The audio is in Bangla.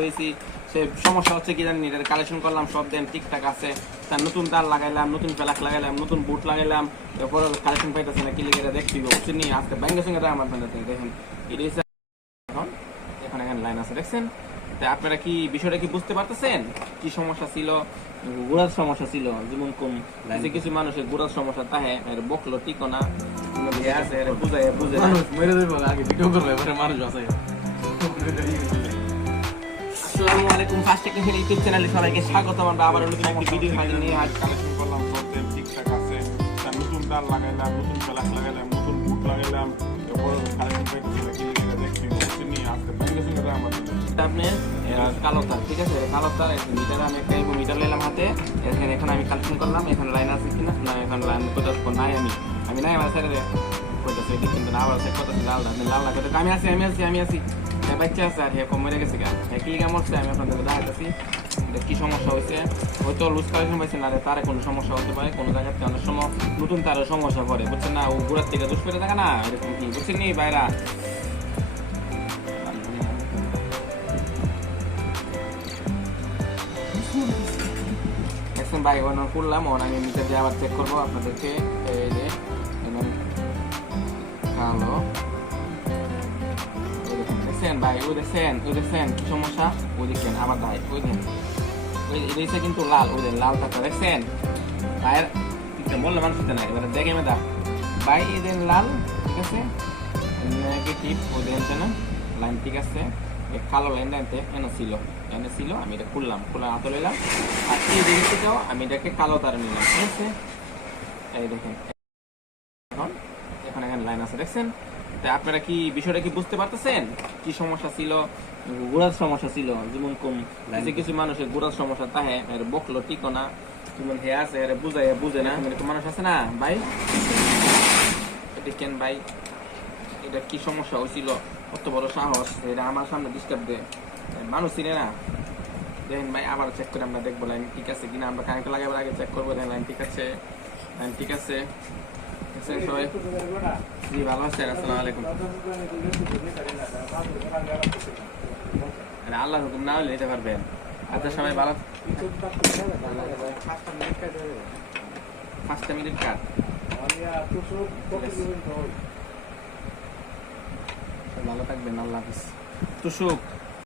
রয়েছি। সে সমস্যা হচ্ছে কি জানি, এটার কালেকশন করলাম, সব দেন ঠিকঠাক আছে। তার নতুন তার লাগাইলাম, নতুন প্লাক লাগাইলাম, নতুন বুট লাগাইলাম, এরপর কালেকশন পাইতেছে না, কি লিখে এটা দেখছি বুঝছেন নি। আজকে ব্যাংকের সঙ্গে আমার দেখেন এটা হচ্ছে এখন এখানে লাইন আছে দেখছেন। আপনারা কি বিষয়টা কি বুঝতে পারতেছেন? কি সমস্যা ছিল? গুড়ার সমস্যা ছিল, যেমন কম কিছু মানুষের গুড়ার সমস্যা তাহে বকলো টিকো না, আছে বুঝাই বুঝে আসসালামু আলাইকুম, ফার্স্ট টেকনিশিয়ান ইউটিউব চ্যানেলে সবাইকে স্বাগতম। আমরা আবার নতুন একটি ভিডিও হাজির নিয়ে কালেকশন করলাম, সব দেন ঠিকঠাক আছে। তার নতুন তার লাগাইলাম, নতুন প্লাক লাগাইলাম, নতুন বুট লাগাইলাম, এরপর কালেকশন পাইতেছি না, কি লিখে দেখছি বুঝছেন নি। আজকে ব্যাংকের সঙ্গে আমার আপনি কালো তার, ঠিক আছে, কালো তার মিটার আমি একটা মিটার নিলাম হাতে। এখানে আমি কালেকশন করলাম, এখানে লাইন আছে কিনা না, এখানে লাইন কোথাও নাই, আমি নাই আমার সাইডে কইতাছে কিন্তু না, আবার সেট করতেছি লাল লাল লাগে, আমি আছি বাচ্চা আছে, আর হে কম মরে গেছে গা, কি কেমন হচ্ছে আমি আপনাদের দেখাইতেছি কি সমস্যা হয়েছে। হয়তো লুজ কালেকশন পাইছে না, তারে কোনো সমস্যা হতে পারে, কোনো জায়গাতে অনেক সময় নতুন তারের সমস্যা পড়ে বুঝছেন না, ও ঘুরার থেকে দুষ পেতে থাকে না, এরকম কি বুঝছেন নি বাইরা। দেখছেন ভাই, ওনার করলাম, ওর আমি মিটার দিয়ে আবার চেক করবো আপনাদেরকে। এই যে কালো দেখছেন ভাই, ওই দেখছেন কি সমস্যা, ওই দেখছেন আবার ভাই ওই দেখেন ওই এটা কিন্তু লাল, ওই লাল টাকা দেখছেন ভাইয়ের বললে মানুষ হতে না, এবার দেখে মেদা ভাই এই দেন লাল, ঠিক আছে নেগেটিভ, ওই দেখেন না লাইন, ঠিক আছে কালো লাইনটা এনে ছিল আমি এটা খুললাম হাতে লইলাম, আর এই দিকে থেকেও আমি এটাকে কালো তার নিলাম, ঠিক আছে। এই দেখেন এখন এখানে লাইন আছে দেখছেন। আপনারা কি বিষয়টা কি বুঝতে পারতেছেন? কি সমস্যা ছিল? গুড়ার সমস্যা ছিল, যেমন কম কিছু মানুষের গুড়ার সমস্যা তাহে বকলো টিকো না, যেমন হে আছে বুঝে না, এরকম মানুষ আছে না ভাই। দেখেন ভাই এটা কি সমস্যা হয়েছিল, কত বড় সাহস, এটা আমার সামনে ডিস্টার্ব দেয়, মানুষ চিনে না। দেখেন ভাই আবার চেক করে আমরা দেখবো লাইন ঠিক আছে কিনা, আমরা কারেন্ট লাগাবার আগে চেক করবো লাইন ঠিক আছে, সবাই জি ভালো আছেন? আসসালামু আলাইকুম। আল্লাহর হুকুম না হলে নিতে পারবেন। আচ্ছা সবাই ভালো, 5টা মিনিট কাট, ভালো থাকবেন, আল্লাহ হাফিজ। তুষুক